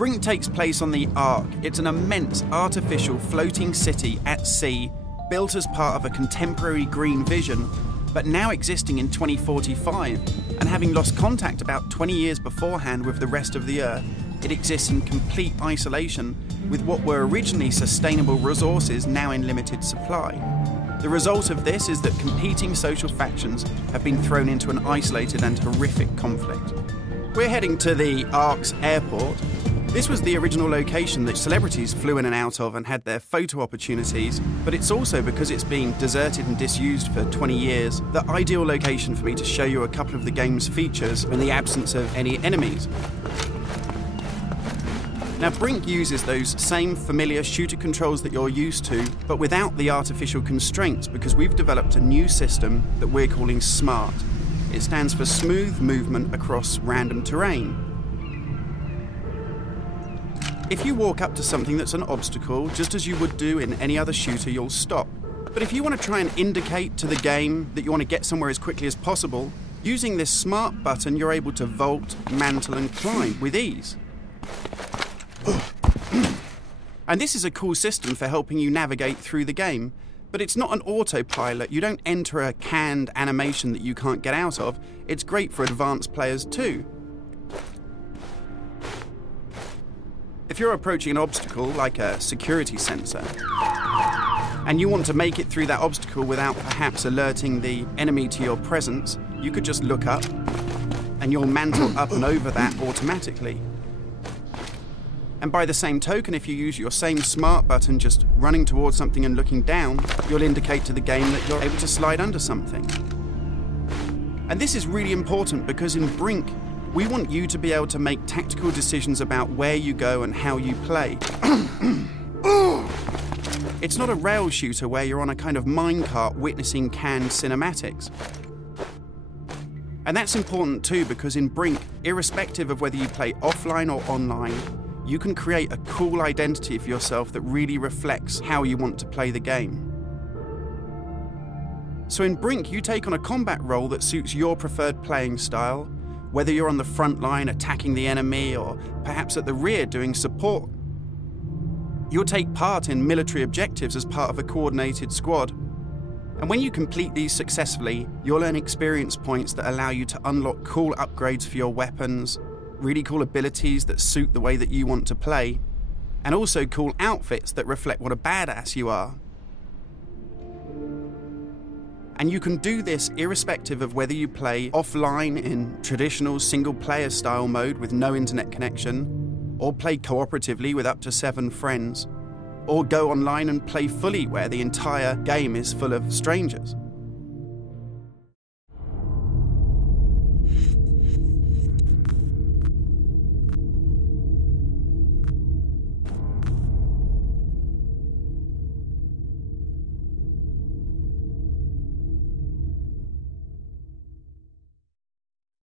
Brink takes place on the Ark. It's an immense artificial floating city at sea, built as part of a contemporary green vision, but now existing in 2045, and having lost contact about 20 years beforehand with the rest of the Earth, it exists in complete isolation, with what were originally sustainable resources now in limited supply. The result of this is that competing social factions have been thrown into an isolated and horrific conflict. We're heading to the Ark's airport. This was the original location that celebrities flew in and out of and had their photo opportunities, but it's also, because it's been deserted and disused for 20 years, the ideal location for me to show you a couple of the game's features in the absence of any enemies. Now, Brink uses those same familiar shooter controls that you're used to, but without the artificial constraints, because we've developed a new system that we're calling SMART. It stands for Smooth Movement Across Random Terrain. If you walk up to something that's an obstacle, just as you would do in any other shooter, you'll stop. But if you want to try and indicate to the game that you want to get somewhere as quickly as possible, using this SMART button, you're able to vault, mantle, and climb with ease. And this is a cool system for helping you navigate through the game, but it's not an autopilot. You don't enter a canned animation that you can't get out of. It's great for advanced players too. If you're approaching an obstacle, like a security sensor, and you want to make it through that obstacle without perhaps alerting the enemy to your presence, you could just look up, and you'll mantle up and over that automatically. And by the same token, if you use your same SMART button just running towards something and looking down, you'll indicate to the game that you're able to slide under something. And this is really important because in Brink, we want you to be able to make tactical decisions about where you go and how you play. It's not a rail shooter where you're on a kind of minecart witnessing canned cinematics. And that's important too, because in Brink, irrespective of whether you play offline or online, you can create a cool identity for yourself that really reflects how you want to play the game. So in Brink, you take on a combat role that suits your preferred playing style, whether you're on the front line attacking the enemy or perhaps at the rear doing support. You'll take part in military objectives as part of a coordinated squad. And when you complete these successfully, you'll earn experience points that allow you to unlock cool upgrades for your weapons, really cool abilities that suit the way that you want to play, and also cool outfits that reflect what a badass you are. And you can do this irrespective of whether you play offline in traditional single-player style mode with no internet connection, or play cooperatively with up to 7 friends, or go online and play fully where the entire game is full of strangers.